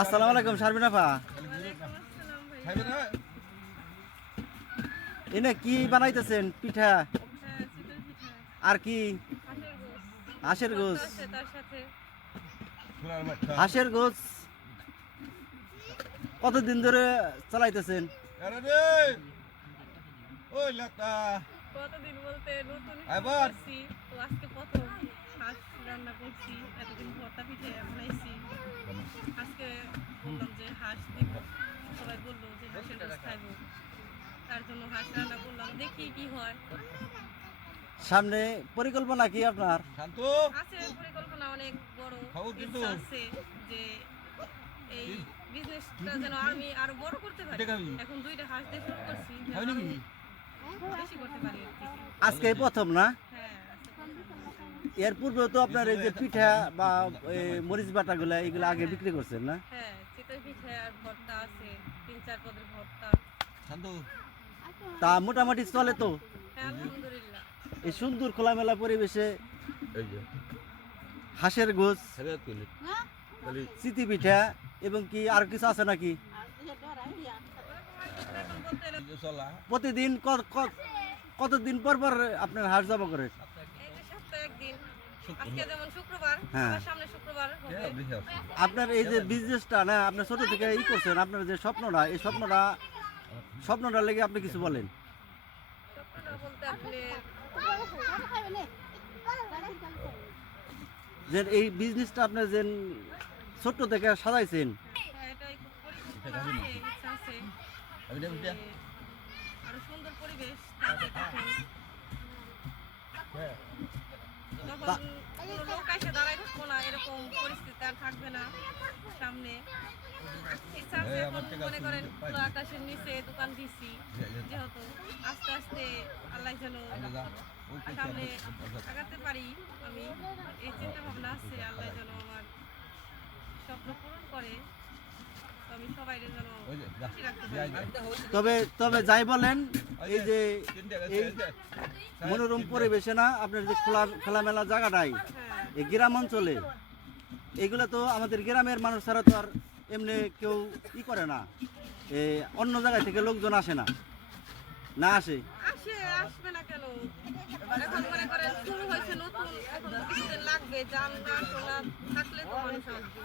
আসসালামু আলাইকুম শারমিন আপা। এনে কি বানাইতেছেন? পিঠা? আর কি? হাঁসের গোস হাঁসের গোস কতদিন ধরে চালাইতেছেন? কতদিন বলতে নতুন আজকে প্রথম। হাঁস রান্না করছি এতদিন ভর্তা পিঠে বানাইছি। আজকে বললাম যে হাঁস দিব। সবাই বলল যে হাঁসের রস খাইবো। তার জন্য হাঁস রান্না করলাম দেখি কি হয়। সামনে পরিকল্পনা কি আপনার? শান্ত! আছে পরিকল্পনা অনেক বড়। কিন্তু। আছে যে এই বিজনেসটা যেন আমি আরও বড় করতে পারি। এখন দুইটা হাঁস দিয়ে শুরু করছি বেশি করতে পারি আজকে প্রথম না? এর পূর্বেও তো আপনার এই যে পিঠা বা এই মরিচ বাটাগুলা এগুলো আগে বিক্রি করছেন না? হ্যাঁ চিতই পিঠে আর ভর্তা আছে তিন চার পদের ভর্তা। তা মোটামুটি চলে তো? হ্যাঁ আলহামদুলিল্লাহ। এই সুন্দর খোলামেলা পরিবেশে হাঁসের গোস খাবে চিতি পিঠা এবং কি আর কিছু আছে নাকি? প্রতিদিন কতদিন পর পর আপনার হাঁস জমা করে? আপনার এই যে বিজনেসটা না আপনার ছোট থেকে ই করছেন আপনার যে স্বপ্নটা এই স্বপ্নটা স্বপ্নটা লেগে আপনি কিছু বলেন। স্বপ্নটা বলতে আপনি যে এই বিজনেসটা আপনার যে ছোট্ট থেকে সাজাইছেন। হ্যাঁ, আরও সুন্দর পরিবেশ থাকবে তখন তখন কোনো লোক এসে দাঁড়ায় থাকব না এরকম পরিস্থিতি আর থাকবে না সামনে। ইচ্ছা আছে হ্যাঁ, এখন মনে করেন। খোলা আকাশের নিচে দোকান দিছি যেহেতু আস্তে আস্তে আল্লাহ যেন সামনে আগাতে পারি আমি এই চিন্তা ভাবনা আছে আল্লাহ যেন আমার স্বপ্ন পূরণ করে। তবে তবে যাই বলেন এই যে এই মনোরম পরিবেশে না আপনার যে খোলা খোলামেলা জায়গাটাই হ্যাঁ। এই গ্রাম অঞ্চলে এগুলো তো আমাদের গ্রামের মানুষ ছাড়া তো আর এমনি কেউ ই করে না। এ, অন্য জায়গা থেকে লোকজন আসে না। না আসে? আসে আসবে না কেন? এখন মনে করেন শুরু হয়েছে নতুন এখন কিছুদিন লাগবে জানলা শোনা থাকলে তো মানুষ আসবে।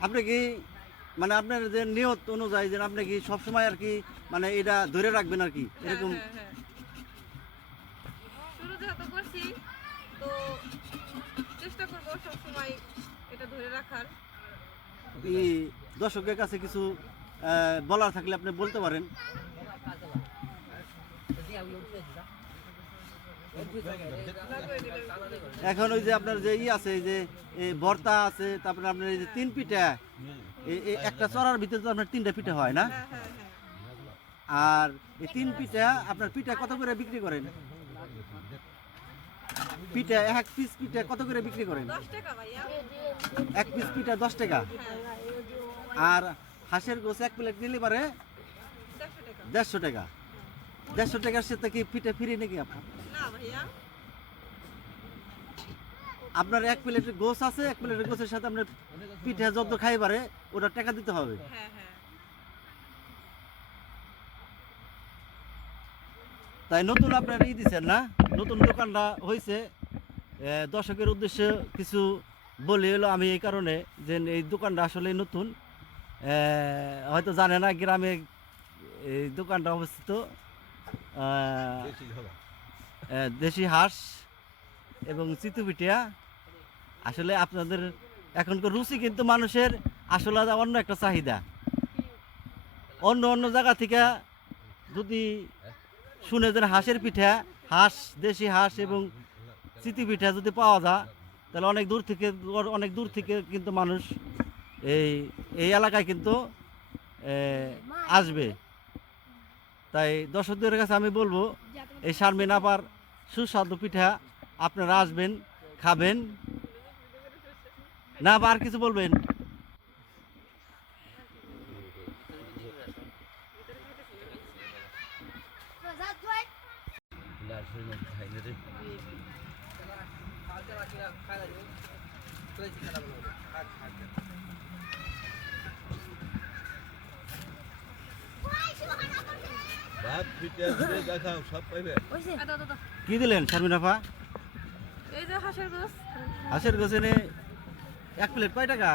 আপনি কি মানে আপনার যে নিয়ত অনুযায়ী যে আপনি কি সবসময় আর কি মানে এটা ধরে রাখবেন আর কি? হ্যাঁ, এরকম। হ্যাঁ, হ্যাঁ। শুরু যেহেতু করছি তো চেষ্টা করব সবসময় এটা ধরে রাখার। ই দর্শকের কাছে কিছু বলার থাকলে আপনি বলতে পারেন। এখন ওই যে আপনার যে ই আছে যে ভর্তা আছে তারপরে আপনার এই যে তিন পিঠা একটা চড়ার ভিতরে তো আপনার তিনটা পিঠা হয় না? হ্যাঁ হ্যাঁ হ্যাঁ। আর এই তিন পিঠা আপনার পিঠা কত করে বিক্রি করেন? পিঠা এক পিস পিঠা কত করে বিক্রি করেন? দশ টাকা ভাইয়া। এক পিস পিঠা দশ টাকা। হ্যাঁ আর হাঁসের গোছ এক প্লেট নিলে পারে দেড়শো টাকা। দেড়শো টাকার সাথে কি পিঠা ফ্রি নাকি আপনার? না ভাইয়া। আপনার এক প্লেটের গোছ আছে এক প্লেটের গোছের সাথে আপনার পিঠা যত খাই পারে ওটা টাকা দিতে হবে। হ্যাঁ হ্যাঁ। তাই নতুন আপনার ই দিচ্ছেন না? নতুন দোকানটা হয়েছে দর্শকের উদ্দেশ্যে কিছু বলি হলো আমি এই কারণে যে এই দোকানটা আসলে নতুন। হয়তো জানে না গ্রামে এই দোকানটা অবস্থিত। দেশি হাঁস এবং চিতু পিঠা। আসলে আপনাদের এখনকার রুচি কিন্তু মানুষের আসলে অন্য একটা চাহিদা। অন্য অন্য জায়গা থেকে যদি শুনে যে হাঁসের পিঠা, হাঁস, দেশি হাঁস এবং চিতি পিঠা যদি পাওয়া যায়, তাহলে অনেক দূর থেকে, অনেক দূর থেকে কিন্তু মানুষ এই এই এলাকায় কিন্তু আসবে। তাই দর্শকদের কাছে আমি বলব, এই শারমিন সুস্বাদু পিঠা আপনারা আসবেন, খাবেন। না আর কিছু বলবেন। কি দিলেন শারমিন আপা? এই যে হাঁসের গোস হাঁসের গোছেনে এক প্লেট কয় টাকা?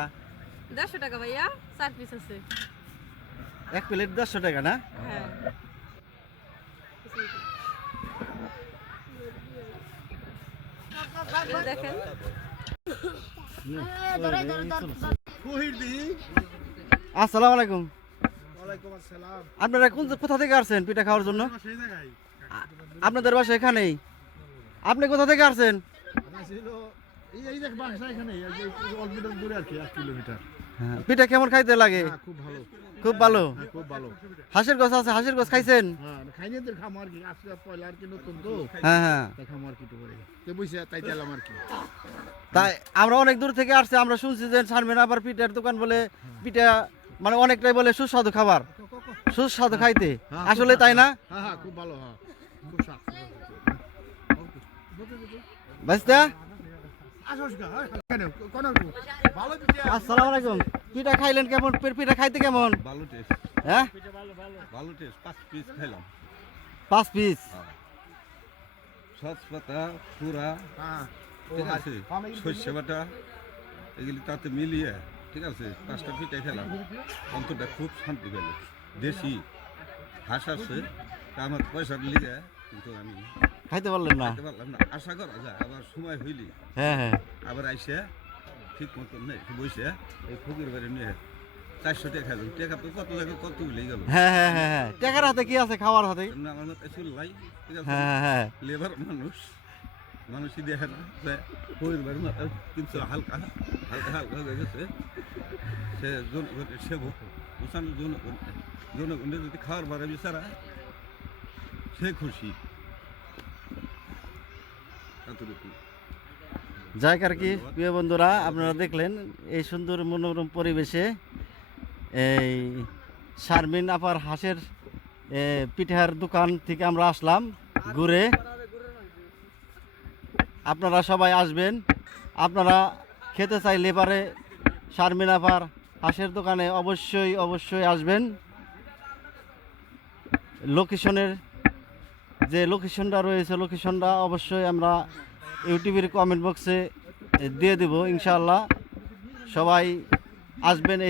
দেড়শো টাকা ভাইয়া চার পিস আছে। এক প্লেট দেড়শো টাকা না? হ্যাঁ। দেখেন। আসসালামু আলাইকুম। আপনারা কোন কোথা থেকে আসছেন পিঠা খাওয়ার জন্য? সেই জায়গায়। আ- আপনাদের বাসা এখানেই। আপনি কোথা থেকে আসছেন? এই এই দেখ বাসা এখানে অল্প দূরে আর কি এক কিলোমিটার। হ্যাঁ, পিঠা কেমন খাইতে লাগে? হ্যাঁ খুব ভালো। খুব ভালো? হ্যাঁ খুব ভালো। হাঁসের গোছ আছে হাঁসের গোছ খাইছেন? হ্যাঁ খাইনি তোর খামো আর কি। আজকে পয়লা আর কি নতুন তো। হ্যাঁ হ্যাঁ। তাই খামো আর কি একটু করে তো বুঝছে তাই তেলাম আর কি। তাই আমরা অনেক দূর থেকে আসছি আমরা শুনছি যে শারমিন আবার পিঠার দোকান বলে পিঠা মানে অনেকটাই বলে সুস্বাদু খাবার। সুস্বাদু খাইতে। আসলে তাই না? হ্যাঁ খুব ভালো হ্যাঁ। খুব স্বাদ। বাস্তা আসসালামু আলাইকুম। পিঠা খাইলেন কেমন? পিঠা খাইতে কেমন? ভালো টেস্ট হ্যাঁ? ভালো টেস্ট পাঁচ পিস খাইলাম। পাঁচ পিস সস পাতা পুরা হ্যাঁ। ঠিক আছে? সর্ষে বাটা এগুলি তাতে মিলিয়ে ঠিক আছে? পাঁচটা পিঠে খেলাম। অন্তটা খুব শান্তি পেল। দেশি হাঁস আছে তা আমার পয়সা লিগে কিন্তু আমি খাইতে পারলেন না? পারলাম না। আশা করা যায় আবার সময় হইলি। হ্যাঁ হ্যাঁ। আবার আইসে ঠিক মতো নেই বসে এই ফকির বাড়ি নিয়ে চারশো টাকা খাইলাম টাকা তো কত জায়গায় কত মিলে গেল। হ্যাঁ হ্যাঁ হ্যাঁ হ্যাঁ। টাকার হাতে কি আছে? খাওয়ার হাতে? আমার মতো হ্যাঁ হ্যাঁ হ্যাঁ। লেবার মানুষ। মানুষই দেখে না যে ফকির বাড়ির মাথা কিন্তু হালকা হালকা হালকা হয়ে গেছে। সে জনগণের সেবক জনগণ জনগণের যদি খাওয়ার বারে বিচারা সে খুশি। আর কি, প্রিয় বন্ধুরা, আপনারা দেখলেন এই সুন্দর মনোরম পরিবেশে এই শারমিন আপার হাঁসের পিঠার দোকান থেকে আমরা আসলাম ঘুরে। আপনারা সবাই আসবেন। আপনারা খেতে চাইলে পারে শারমিন আপার হাঁসের দোকানে অবশ্যই অবশ্যই আসবেন। লোকেশনের যে লোকেশনটা রয়েছে লোকেশনটা অবশ্যই আমরা ইউটিউবের কমেন্ট বক্সে দিয়ে দেব ইনশাল্লাহ সবাই আসবেন এই